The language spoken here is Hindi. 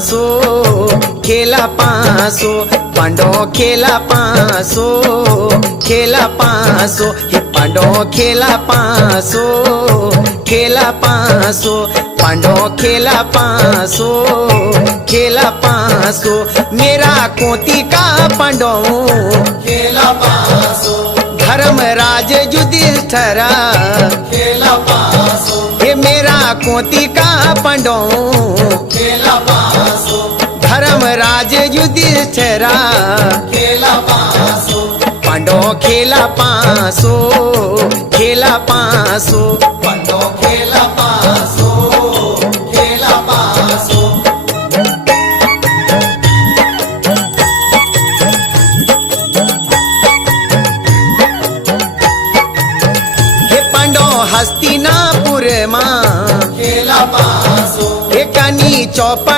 पासो खेला पासो पांडो खेला पासो खेला पासो हे पांडो खेला पासो खेला पासो पांडो खेला पासो खेला पासो मेरा कोती का पांडो खेला पासो धर्मराज युधिष्ठिर खेला पासो हे मेरा कोती का पांडो खेला पासो धर्मराज युधिष्ठिर खेला पासो पांडो खेला पासो खेला पासो पांडो खेला पासो खेला पासो हे पांडो हस्तिनापुर मां खेला पासो एकानी चौपट